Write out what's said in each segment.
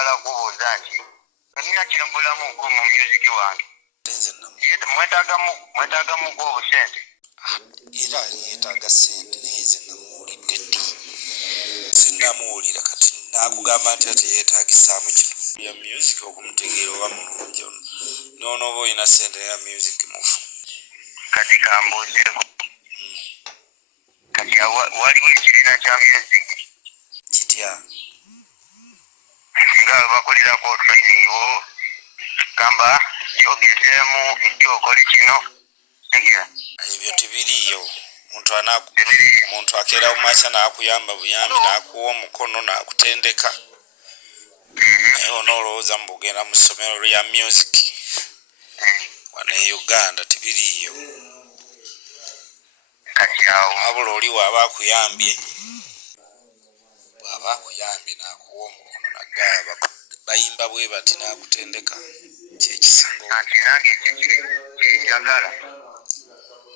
njagala kubuuza nti nina kyembulamu mu music wange mwetaagamu obusente era yeetaaga ssente naye ze namuwulidde ddi sinnamuwulira kati naakugamba nti ate yeetaagisaamu kino ya music okumutegeera oba mulungi n'onooba olina ssente neya music mufu kati kambuuzeeko kati waliwo ekibiina kya music kitya nga bakolirako training wo gamba kyogezeemu ekyokoli kino ebyo tebiriyo muntu akeera mumakya n'akuyamba buyambi n'akuwa omukono n'akutendeka naye onoolowooza mu bugenda mu ssomero lya music wano e Uganda tebiriyo wabula oli bw'aba akuyambye n'akuwa omukono nagaba bayimba bwe bati n'akutendeka kyekisinga anti nange kyenjagala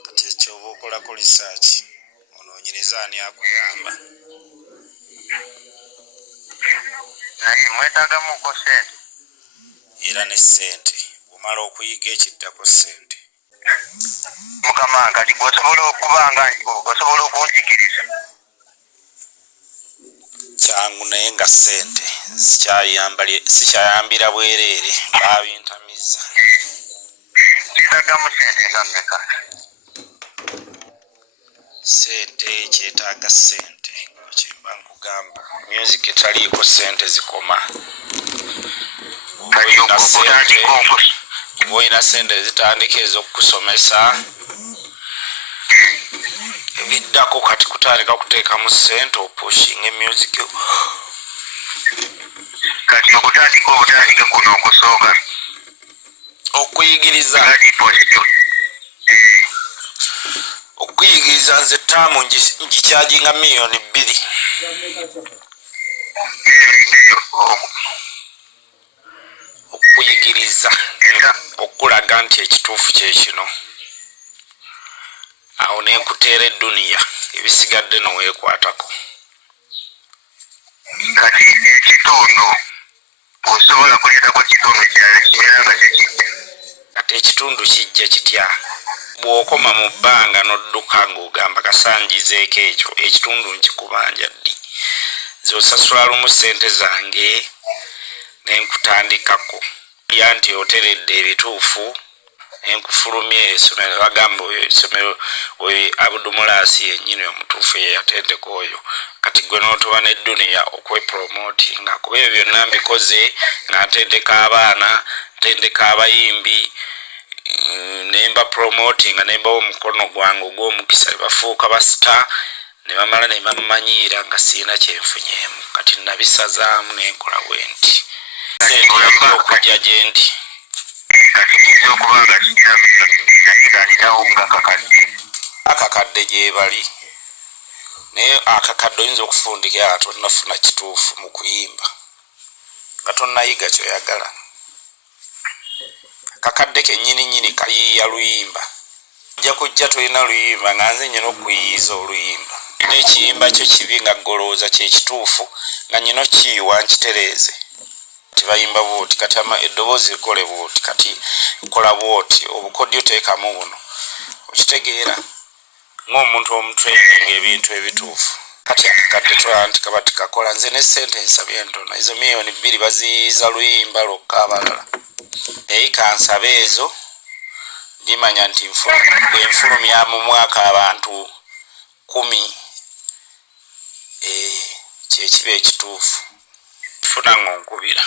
kati ekyoba okolako research onoonyereza ani akuyamba naye mwetaagamuko ssente era ne ssente bw'omala okuyiga ekiddako ssente mukama kati gweosobola okubanga osobola okunjigiriza kyangu naye nga ssente sikyayambira bwereere babintamiza kyetaagamu ssente nga mmeka ssente kyetaaga ssente kyemba nkugamba music etaliiko ssente zikoma oba olina ssente zitandika ez'okusomesa ebiddako kati kutandika kuteekamu ssente opushinga music kati okutandika kuno okusooka okuyigiriza nze ttaamu ngikyajinga miliyoni 2 okuyigiriza okulaga nti ekituufu kyekino awo nenkuteera edduniya ebisigadde noweekwatako kati ekitundu osobola kuleetako kitundu kirala kibeera nga tekijja kati ekitundu kijja kitya bw'okoma mu bbanga n'odduka ng'ogamba kasangizeeko ekyo ekitundu nkikubanja ddi z'osasula lumu ssente zange nenkutandikako ya nti oteredde ebituufu nenkufulumya essomero bagamba essomero abudumulaasi yennyini omutuufu ye yatendeka oyo kati gwe n'otuba n'edduniya okwepromotinga kuba ebyo byonna mbikoze nga ntendeka abaana ntendeka abayimbi nemba promotinga nembawo omukono gwange ogw'omukisa ne bafuuka basita ne bamala ne bamanyiira nga sirina kyenfunyeemu kati nabisazaamu nenkola bwe nti sente okujja gye ndi kati kiyinza okuba nga kirina naye ng'alinawo nga akakadde gye bali naye akakadde oyinza okufundikira nga tonnafuna kituufu mu kuyimba nga tonnayiga kyoyagala akakadde kennyini kayiiya luyimba ojja kujja tolina luyimba nga nze nyina okuyiiza oluyimba n'ekiyimba kyo kibi nga golooza kyekituufu nga nyina okiyiwa nkitereeze tibayimba bwoti kati eddoboozi likole bwoti kati kola bwoti obukodyo teekamu buno okitegeera ng'omuntu omutraining ebintu ebituufu kati akakadde tolaba nti kaba tikakola nze ne ssente nsabye entono ezo miliyoni 2 baziyiza luyimba lwokka abalala naye kansabe ezo ndimanya nti bwenfulumya mu mwaka abantu 10 kyekiba ekituufu funa ng'onkubira